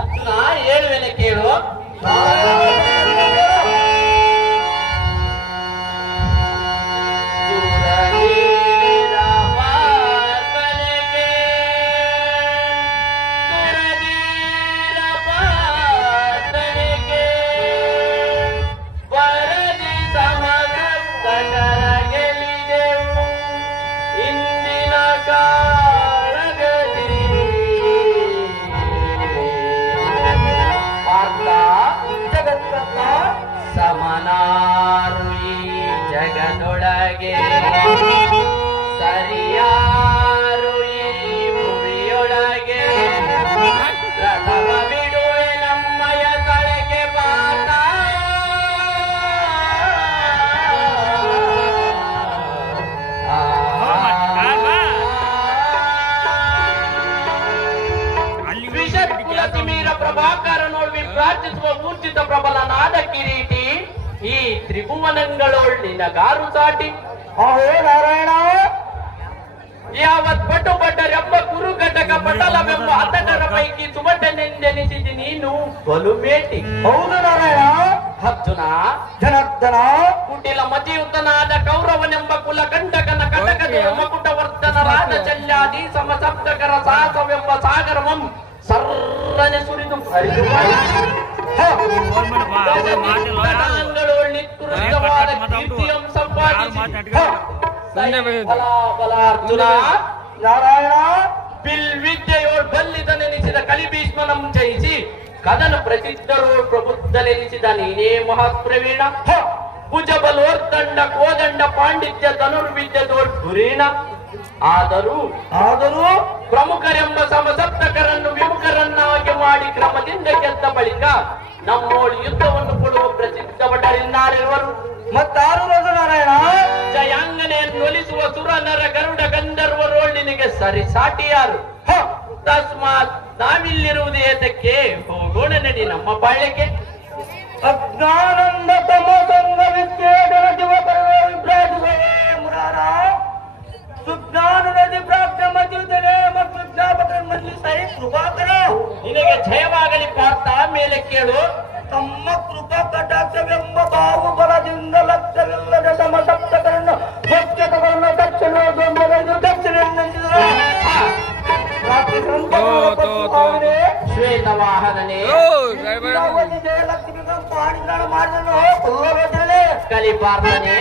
ಅರ್ಜುನ ಹೇಳುವೆನೆ ಕೇಳು. ಸಮನಾರು ಈ ಜಗದೊಳಗೆ ಸರಿಯಾರು ಈ ಭುವಿಯೊಳಗೆ ರಥವ ಬಿಡುವೆ ನಮ್ಮಯ ತಲೆಗೆ ಬಾತ ವಿಷ ಪ್ರಭಾಕರ ನೋಡ್ವಿ ಪ್ರಾರ್ಥಿಸುವ ಊರ್ಜಿತ ಪ್ರಬಲನಾದ ಕಿರೀಟಿ ಈ ತ್ರಿಭುವನಗಳೊಳ್ ನಿನಗಾರು ಸಾಟಿ. ಅಹೋ ನಾರಾಯಣ, ಯಾವತ್ ಪಟು ಪಟ್ಟರೆಂಬ ಕುರು ಘಟಕ ಪಟಲವೆಂಬ ಹತಟರ ಪೈಕಿ ಸುಮಟನೆಂದೆನಿಸಿದಿ ನೀನು ಬಲುಮೇಟಿ. ಹೌದು ನಾರಾಯಣ. ಅರ್ಜುನ ಜನಾರ್ದನ, ಕುಟಿಲ ಮತಿಯುತನಾದ ಕೌರವನೆಂಬ ಕುಲ ಕಂಟಕನ ಕಟಕದ ಮಕುಟವರ್ಧನರಾದ ಚಲ್ಯಾದಿ ಸಮಸಪ್ತಕರ ಸಾಹಸವೆಂಬ ಸಾಗರವಂ ಸರ್ರನೆ ಸುರಿದು ಹರಿದು ನಿತ್ಕೃಷ್ಟವಾದ ಕೀರ್ತಿಯಂ ಸಂಪಾದಿಸಿ ಅರ್ಜುನ ನಾರಾಯಣ, ಬಿಲ್ವಿದ್ಯೆಯೋಳ್ ಬಲ್ಲಿದನೆನಿಸಿದ ಕಲಿಭೀಷ್ಮನಂ ಜಯಿಸಿ ಕದನ ಪ್ರಸಿದ್ಧರೋಳ್ ಪ್ರಬುದ್ಧನೆನಿಸಿದ ನೀನೇ ಮಹಾಪ್ರವೀಣ. ಭುಜಬಲೋರ್ದಂಡ ಕೋದಂಡ ಪಾಂಡಿತ್ಯ ಧನುರ್ವಿದ್ಯದೋಳ್ ಧುರೀಣ. ಆದರೂ ಪ್ರಮುಖರೆಂಬ ಸಮಸಪ್ತಕರನ್ನು ವಿಮುಖರನ್ನಾಗಿ ಮಾಡಿ ಕ್ರಮದಿಂದ ಗೆದ್ದ ಬಳಿಕ ನಮ್ಮೋಳು ಯುದ್ಧವನ್ನು ಕೊಡುವ ಪ್ರಸಿದ್ಧ ಭಟರಿದ್ದಾರಿರುವರು. ಮತ್ತಾರು ನಾರಾಯಣ? ಜಯಾಂಗನೆಯನ್ನು ಒಲಿಸುವ ಸುರ ನರ ಗರುಡ ಗಂಧರ್ವರೋಳಿನಿಗೆ ಸರಿಸಾಟಿ ಯಾರು? ತಸ್ಮಾತ್ ನಾವಿಲ್ಲಿರುವುದು ಏತಕ್ಕೆ? ಹೋಗೋಣ ನಡಿ ನಮ್ಮ ಪಾಳ್ಯಕ್ಕೆ. ಅಜ್ಞಾನಂದ ತಮ ಸಂಗ ವಿಚ್ಛೇದನ ಜೀವಕರವೇ ವಿಭ್ರಾಜಿಸುವೆ ಮುರಾರ. ಸುಜ್ಞಾನ ನದಿ ಪ್ರಾಪ್ತ ಮಧ್ಯುತ್ತಲೇ ಮತ್ತು ಜ್ಞಾಪಕ ಮಲ್ಲಿಸೈ ಕೃಪಾಕರ. ನಿನಗೆ ಜಯವಾಗಲಿ ಪಾರ್ಥ. ಮೇಲೆ ಕೇಳು. ತಮ್ಮ ಕೃಪಾ ಕಟಾಕ್ಷವೆಂಬ ಬಾಹುಬಲದಿಂದ ಲಕ್ಷ್ಯವಿಲ್ಲದ ಸಮಸಪ್ತಕರನ್ನು ಸ್ವಚ್ಛತಗಳನ್ನು ತಕ್ಷಣ ಶ್ವೇತವಾಹನನೇ ಲಕ್ಷ್ಮಿ ಪಾಣಿಗ್ರಹಣ ಮಾಡಿದನು ಕಲಿಪಾರ್ಥನೆ.